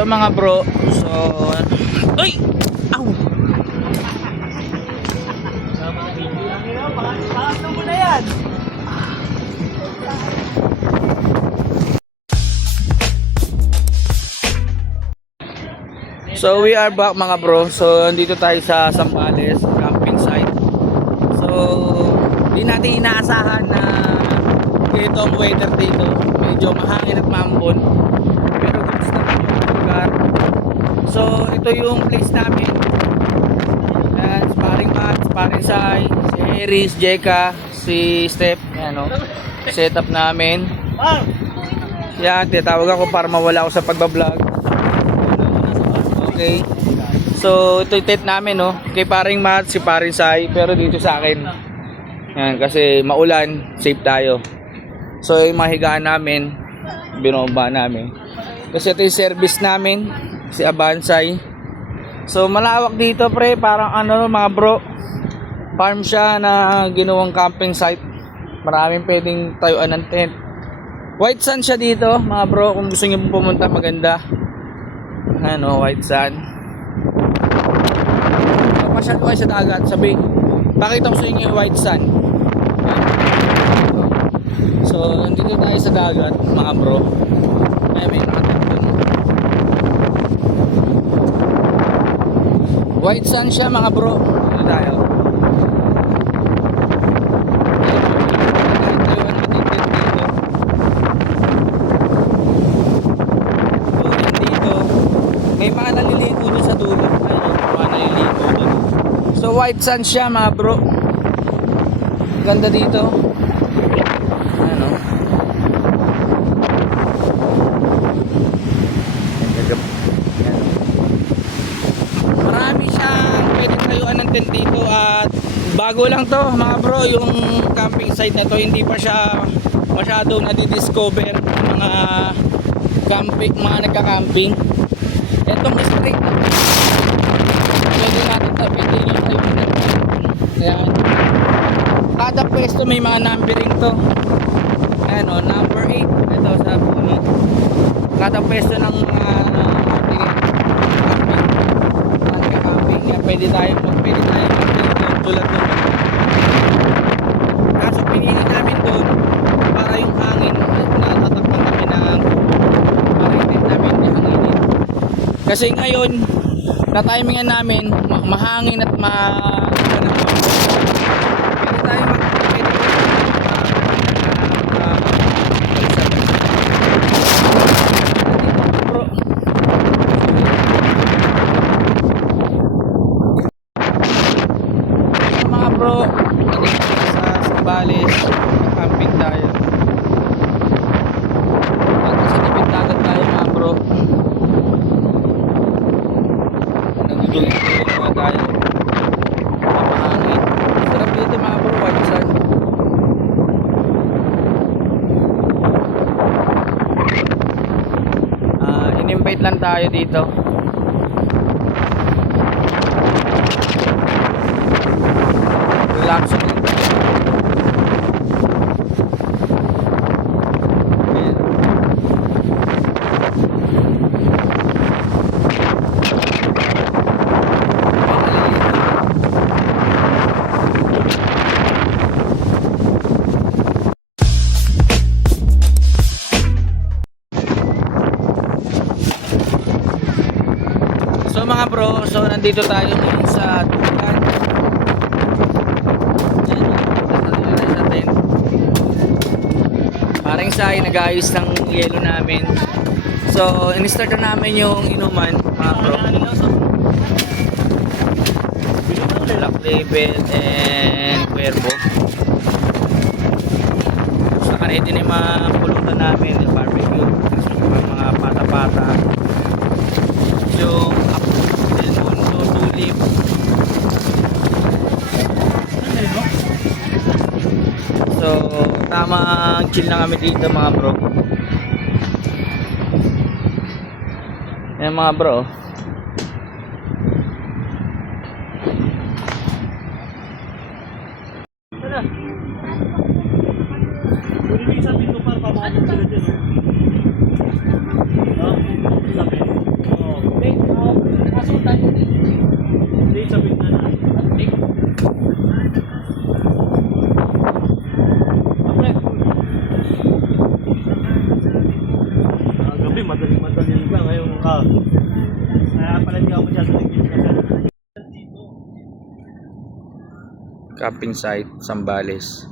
So mga bro, uy! Aw! Pakasok mo na yan. So we are back mga bro. So andito tayo sa Zambales camping site. So di natin inaasahan na ganito ang weather dito. Medyo mahangin at maambon. Pero gusto naman yung lugar. So ito yung place namin. Sparring Matt, Sparring Sai, si Eris, Jeka, si Steph. Yan o. Setup namin. Yan, tinatawag ako para mawala ako sa pagbablog. Okay. So ito yung tent namin no. Kay paring Matt, si paring Sai, pero dito sa akin. Yan kasi maulan, safe tayo. So yung mahigaan namin, binomba namin. Kasi ito yung service namin, si Abansay. So malawak dito pre, parang ano mga bro. Farm siya na ginawang camping site. Maraming pwedeng tayuan ng tent. White sand siya dito mga bro, kung gusto niyo pumunta maganda. Ano, white sand. Papasyal ko kayo sa dagat. Sabi, pakita ko sa inyo yung white sand. So, nandito tayo sa dagat, mga bro. Ay, may nakatak dun. White sand siya, mga bro. Dito tayo. May mga naliligo doon sa dulo. Ayun, mga naliligo doon. So white sand siya mga bro. Ganda dito. Ano? Marami siyang pwede tayuan ng tent dito. At bago lang to mga bro. Yung camping site na to, hindi pa siya masyadong nadidiscover ng mga camping, mga nagka-camping. Itong street na pwede natin tapitin yung tayo. Ayan. Kada pwesto may mga numbering to. Ayan o, number 8. Ito sa puno. Kada pwesto ng mga camping. Pwede tayo mag-camping tulad doon. Kaso pinili namin doon para yung hangin natatakpan namin ng para yung tent namin yung hanginin. Kasi ngayon, na-timingan namin, mahangin at pwede tayo mga bro, sa Zambales, camping tayo. At sa tipid dagat tayo mga bro. Nagdudulit na tayo. Napahangin. Sarap dito mga bro, white sand. In-invite lang tayo dito. Relaxing lang tayo. Ayan. So mga bro, so nandito tayo ngayon sa Tugan. Parang Sai, nag-ayos ng yelo namin. So, in-start na namin yung inuman, mga bro. Black Label and Cuervo. Saka na ito na yung mga pulutan namin, yung barbecue. Mga pata-pata. Yung tulip. So, tamang chill na kami dito mga bro. Yan mga bro. Pwede yung sabihin ko para pamahal ko sila dyan. Sabi. camping site, Zambales.